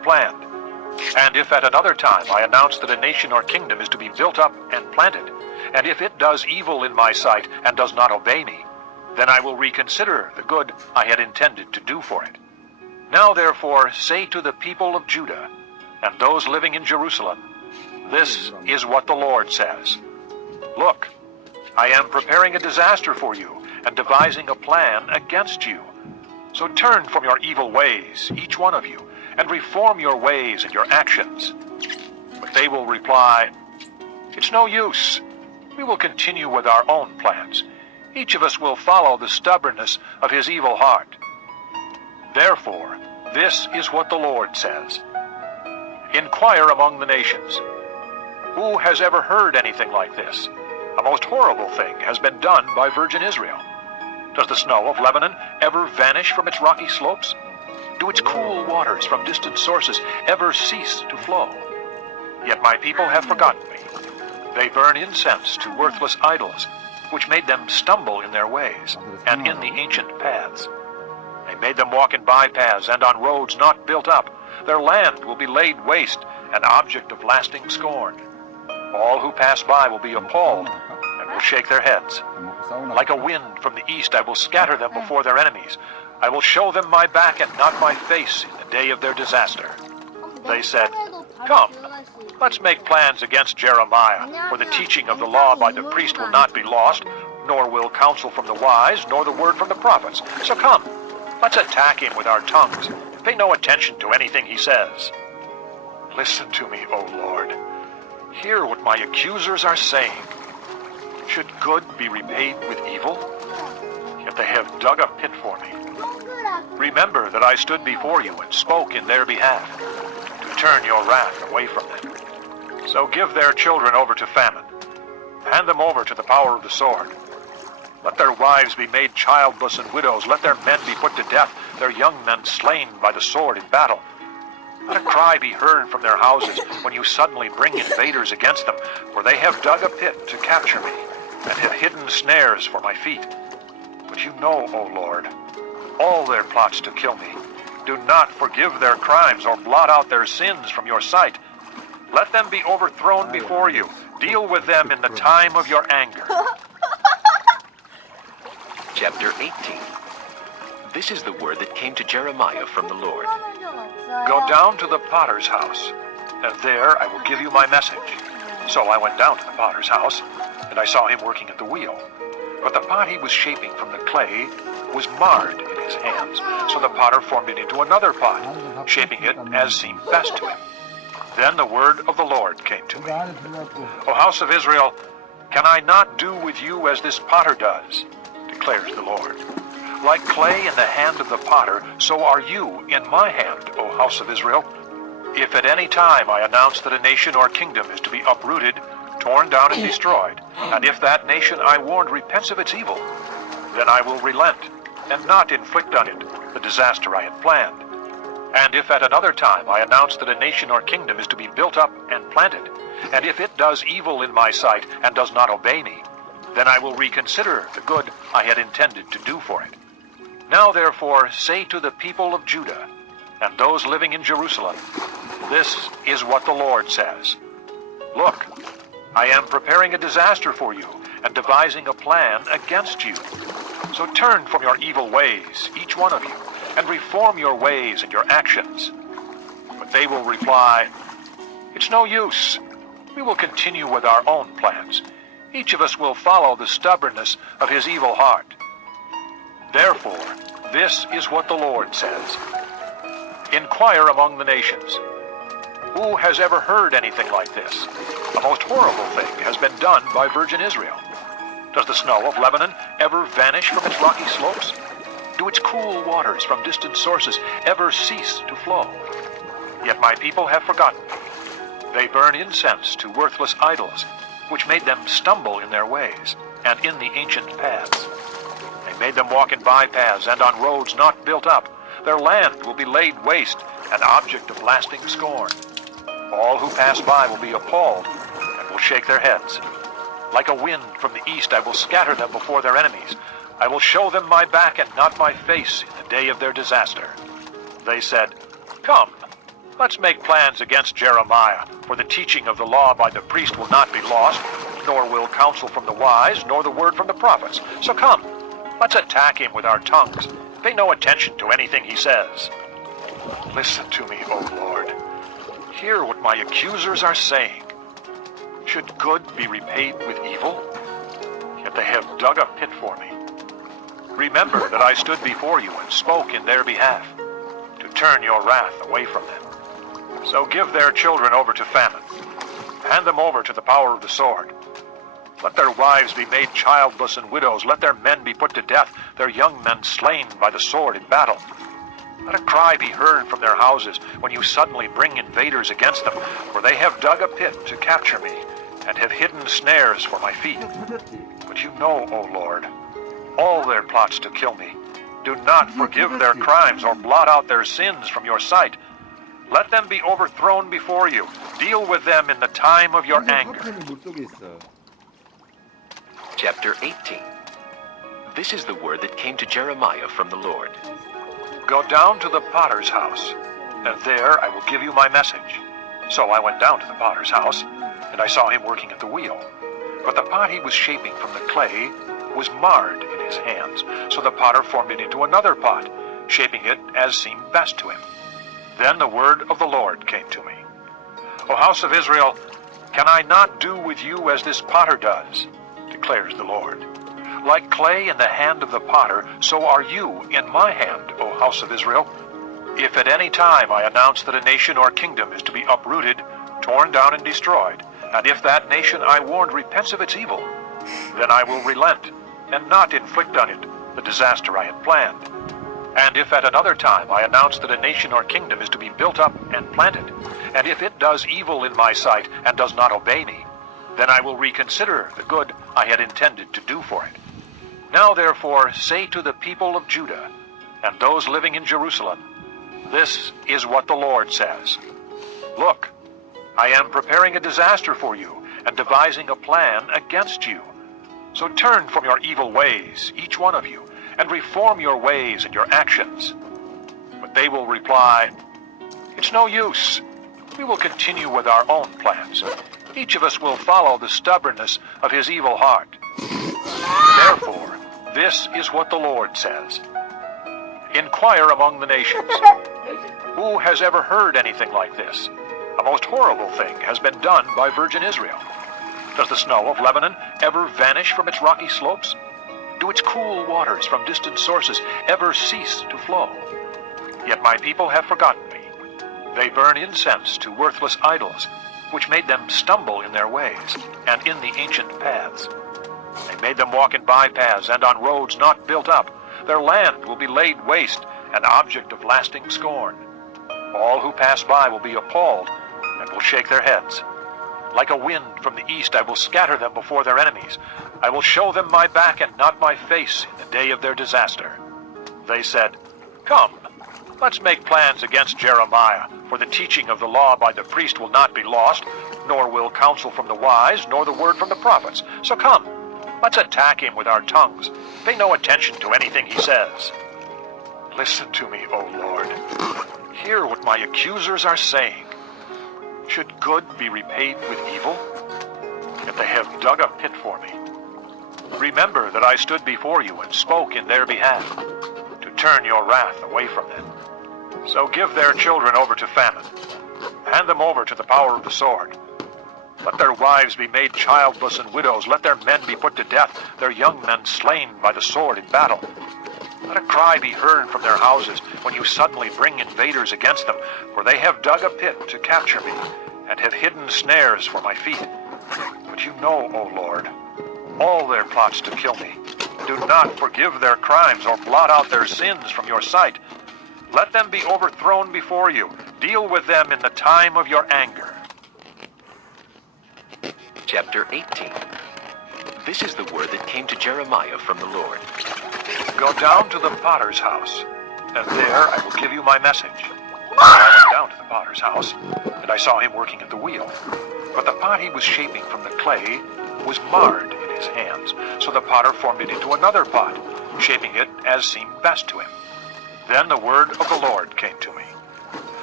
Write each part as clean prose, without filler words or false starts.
had planned. And if at another time I announce that a nation or kingdom is to be built up and planted, and if it does evil in my sight and does not obey me, then I will reconsider the good I had intended to do for it. Now therefore say to the people of Judah and those living in Jerusalem, this is what the Lord says. Look, I am preparing a disaster for you and devising a plan against you. So turn from your evil ways, each one of you, and reform your ways and your actions. But they will reply, it's no use. We will continue with our own plans. Each of us will follow the stubbornness of his evil heart. Therefore, this is what the Lord says. Inquire among the nations. Who has ever heard anything like this? A most horrible thing has been done by virgin Israel. Does the snow of Lebanon ever vanish from its rocky slopes? Do its cool waters from distant sources ever cease to flow? Yet my people have forgotten me. They burn incense to worthless idols, which made them stumble in their ways and in the ancient paths. They made them walk in bypaths and on roads not built up. Their land will be laid waste, an object of lasting scorn. All who pass by will be appalled and will shake their heads. Like a wind from the east, I will scatter them before their enemies. I will show them my back and not my face in the day of their disaster. They said, come, let's make plans against Jeremiah, for the teaching of the law by the priest will not be lost, nor will counsel from the wise, nor the word from the prophets. So come, let's attack him with our tongues. Pay no attention to anything he says. Listen to me, O Lord. Hear what my accusers are saying. Should good be repaid with evil? Yet they have dug a pit for me. Remember that I stood before you and spoke in their behalf, to turn your wrath away from them. So give their children over to famine. Hand them over to the power of the sword. Let their wives be made childless and widows. Let their men be put to death, their young men slain by the sword in battle. Let a cry be heard from their houses when you suddenly bring invaders against them, for they have dug a pit to capture me, and have hidden snares for my feet. But you know, O Lord, all their plots to kill me. Do not forgive their crimes or blot out their sins from your sight. Let them be overthrown before you. Deal with them in the time of your anger. Chapter 18. This is the word that came to Jeremiah from the Lord. Go down to the potter's house, and there I will give you my message. So I went down to the potter's house, and I saw him working at the wheel. But the pot he was shaping from the clay was marred in his hands, so the potter formed it into another pot, shaping it as seemed best to him. Then the word of the Lord came to me. O house of Israel, can I not do with you as this potter does? Declares the Lord. Like clay in the hand of the potter, so are you in my hand, O house of Israel. If at any time I announce that a nation or kingdom is to be uprooted, torn down and destroyed, and if that nation I warned repents of its evil, then I will relent and not inflict on it the disaster I had planned. And if at another time I announce that a nation or kingdom is to be built up and planted, and if it does evil in my sight and does not obey me, then I will reconsider the good I had intended to do for it. Now therefore say to the people of Judah and those living in Jerusalem, this is what the Lord says. Look, I am preparing a disaster for you and devising a plan against you. So turn from your evil ways, each one of you, and reform your ways and your actions. But they will reply, it's no use. We will continue with our own plans. Each of us will follow the stubbornness of his evil heart. Therefore, this is what the Lord says. Inquire among the nations. Who has ever heard anything like this? A most horrible thing has been done by virgin Israel. Does the snow of Lebanon ever vanish from its rocky slopes? Do its cool waters from distant sources ever cease to flow? Yet my people have forgotten me. They burn incense to worthless idols, which made them stumble in their ways and in the ancient paths. They made them walk in bypaths and on roads not built up. Their land will be laid waste, an object of lasting scorn. All who pass by will be appalled and will shake their heads. Like a wind from the east, I will scatter them before their enemies. I will show them my back and not my face in the day of their disaster. They said, come, let's make plans against Jeremiah, for the teaching of the law by the priest will not be lost, nor will counsel from the wise, nor the word from the prophets. So come, let's attack him with our tongues. Pay no attention to anything he says. Listen to me, O Lord. Hear what my accusers are saying. Should good be repaid with evil? Yet they have dug a pit for me. Remember that I stood before you and spoke in their behalf, to turn your wrath away from them. So give their children over to famine. Hand them over to the power of the sword. Let their wives be made childless and widows. Let their men be put to death, their young men slain by the sword in battle. Let a cry be heard from their houses when you suddenly bring invaders against them, for they have dug a pit to capture me, and have hidden snares for my feet. But you know, O Lord, all their plots to kill me. Do not forgive their crimes or blot out their sins from your sight. Let them be overthrown before you. Deal with them in the time of your anger. Chapter 18. This is the word that came to Jeremiah from the Lord. Go down to the potter's house, and there I will give you my message. So I went down to the potter's house, and I saw him working at the wheel. But the pot he was shaping from the clay was marred in his hands. So the potter formed it into another pot, shaping it as seemed best to him. Then the word of the Lord came to me. O house of Israel, can I not do with you as this potter does? Declares the Lord. Like clay in the hand of the potter, so are you in my hand, O house of Israel. If at any time I announce that a nation or kingdom is to be uprooted, torn down and destroyed, and if that nation I warned repents of its evil, then I will relent, and not inflict on it the disaster I had planned. And if at another time I announce that a nation or kingdom is to be built up and planted, and if it does evil in my sight and does not obey me, then I will reconsider the good I had intended to do for it. Now therefore say to the people of Judah and those living in Jerusalem, this is what the Lord says. Look, I am preparing a disaster for you and devising a plan against you. So turn from your evil ways, each one of you, and reform your ways and your actions. But they will reply, it's no use. We will continue with our own plans. Each of us will follow the stubbornness of his evil heart. Therefore, this is what the Lord says. Inquire among the nations. Who has ever heard anything like this? A most horrible thing has been done by virgin Israel. Does the snow of Lebanon ever vanish from its rocky slopes? Do its cool waters from distant sources ever cease to flow? Yet my people have forgotten me. They burn incense to worthless idols, which made them stumble in their ways and in the ancient paths. They made them walk in bypaths and on roads not built up. Their land will be laid waste, an object of lasting scorn. All who pass by will be appalled and will shake their heads. Like a wind from the east, I will scatter them before their enemies. I will show them my back and not my face in the day of their disaster. They said, come, let's make plans against Jeremiah, for the teaching of the law by the priest will not be lost, nor will counsel from the wise, nor the word from the prophets. So come, let's attack him with our tongues. Pay no attention to anything he says. Listen to me, O Lord. Hear what my accusers are saying. Should good be repaid with evil? Yet they have dug a pit for me. Remember that I stood before you and spoke in their behalf, to turn your wrath away from them. So give their children over to famine. Hand them over to the power of the sword. Let their wives be made childless and widows. Let their men be put to death, their young men slain by the sword in battle. Let a cry be heard from their houses when you suddenly bring invaders against them, for they have dug a pit to capture me, and have hidden snares for my feet. But you know, O Lord, all their plots to kill me. Do not forgive their crimes or blot out their sins from your sight. Let them be overthrown before you. Deal with them in the time of your anger. Chapter 18. This is the word that came to Jeremiah from the Lord. Go down to the potter's house, and there I will give you my message. I went down to the potter's house, and I saw him working at the wheel. But the pot he was shaping from the clay was marred in his hands. So the potter formed it into another pot, shaping it as seemed best to him. Then the word of the Lord came to me.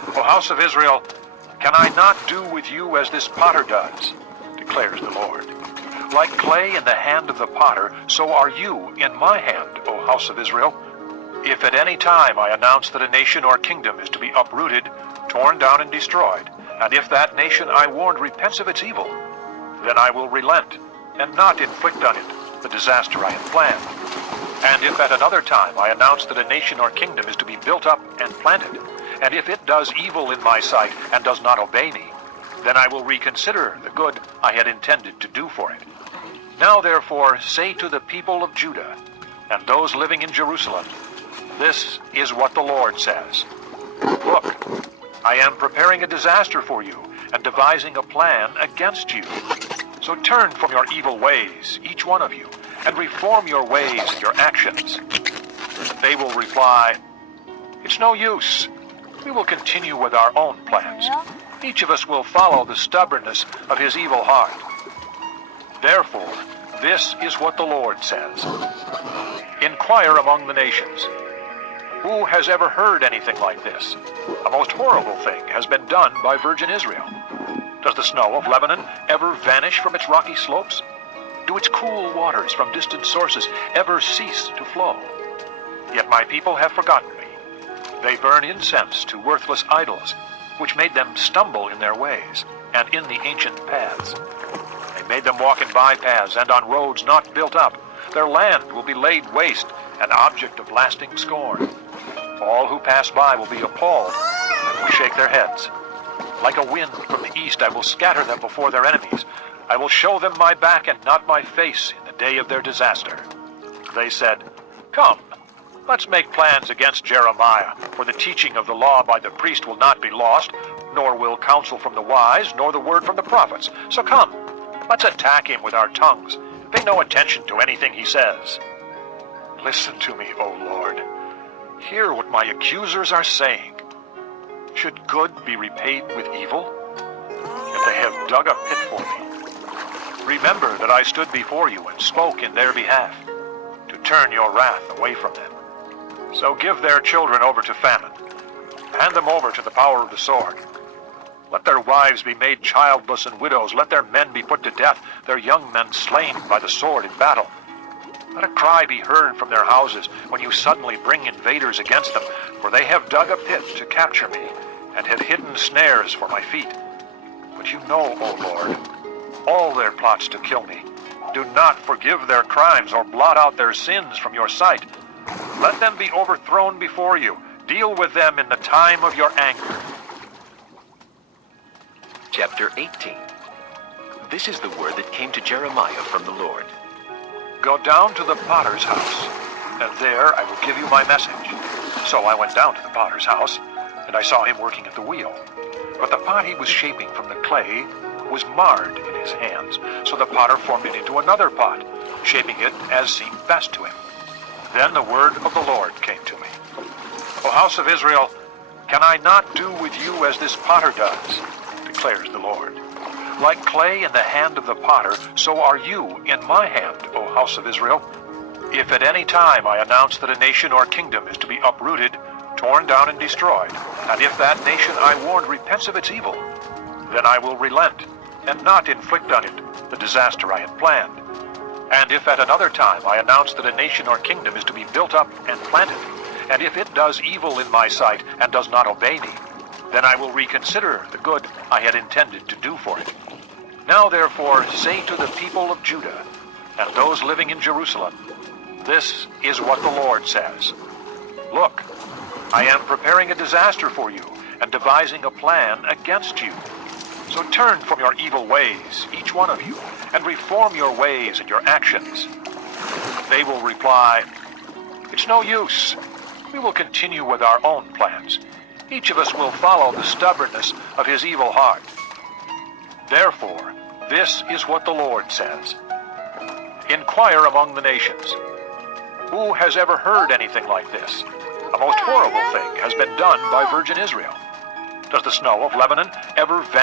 O house of Israel, can I not do with you as this potter does, declares the Lord. Like clay in the hand of the potter, so are you in my hand, O house of Israel. If at any time I announce that a nation or kingdom is to be uprooted, torn down and destroyed, and if that nation I warned repents of its evil, then I will relent, and not inflict on it the disaster I have planned. And if at another time I announce that a nation or kingdom is to be built up and planted, and if it does evil in my sight and does not obey me, then I will reconsider the good I had intended to do for it. Now therefore say to the people of Judah and those living in Jerusalem, this is what the Lord says. Look, I am preparing a disaster for you and devising a plan against you. So turn from your evil ways, each one of you, and reform your ways and your actions. They will reply, it's no use. We will continue with our own plans. Each of us will follow the stubbornness of his evil heart. Therefore, this is what the Lord says. Inquire among the nations. Who has ever heard anything like this? A most horrible thing has been done by virgin Israel. Does the snow of Lebanon ever vanish from its rocky slopes? Do its cool waters from distant sources ever cease to flow? Yet my people have forgotten me. They burn incense to worthless idols, which made them stumble in their ways and in the ancient paths. They made them walk in bypaths and on roads not built up. Their land will be laid waste, an object of lasting scorn. All who pass by will be appalled and will shake their heads. Like a wind from the east, I will scatter them before their enemies. I will show them my back and not my face in the day of their disaster. They said, come, let's make plans against Jeremiah, for the teaching of the law by the priest will not be lost, nor will counsel from the wise, nor the word from the prophets. So come, let's attack him with our tongues. Pay no attention to anything he says. Listen to me, O Lord. Hear what my accusers are saying. Should good be repaid with evil? Yet they have dug a pit for me. Remember that I stood before you and spoke in their behalf, to turn your wrath away from them. So give their children over to famine. Hand them over to the power of the sword. Let their wives be made childless and widows. Let their men be put to death, their young men slain by the sword in battle. Let a cry be heard from their houses when you suddenly bring invaders against them, for they have dug a pit to capture me and have hidden snares for my feet. But you know, O Lord, all their plots to kill me. Do not forgive their crimes or blot out their sins from your sight. Let them be overthrown before you. Deal with them in the time of your anger. Chapter 18. This is the word that came to Jeremiah from the Lord. Go down to the potter's house, and there I will give you my message. So I went down to the potter's house, and I saw him working at the wheel. But the pot he was shaping from the clay was marred in his hands, so the potter formed it into another pot, shaping it as seemed best to him. Then the word of the Lord came to me. O house of Israel, can I not do with you as this potter does, declares the Lord. Like clay in the hand of the potter, so are you in my hand, O house of Israel. If at any time I announce that a nation or kingdom is to be uprooted, torn down and destroyed, and if that nation I warned repents of its evil, then I will relent and not inflict on it the disaster I had planned. And if at another time I announce that a nation or kingdom is to be built up and planted, and if it does evil in my sight and does not obey me, then I will reconsider the good I had intended to do for it. Now therefore say to the people of Judah and those living in Jerusalem, this is what the Lord says. Look, I am preparing a disaster for you and devising a plan against you. So turn from your evil ways, each one of you, and reform your ways and your actions. They will reply, it's no use. We will continue with our own plans. Each of us will follow the stubbornness of his evil heart. Therefore, this is what the Lord says. Inquire among the nations. Who has ever heard anything like this? A most horrible thing has been done by virgin Israel. Does the snow of Lebanon ever vanish?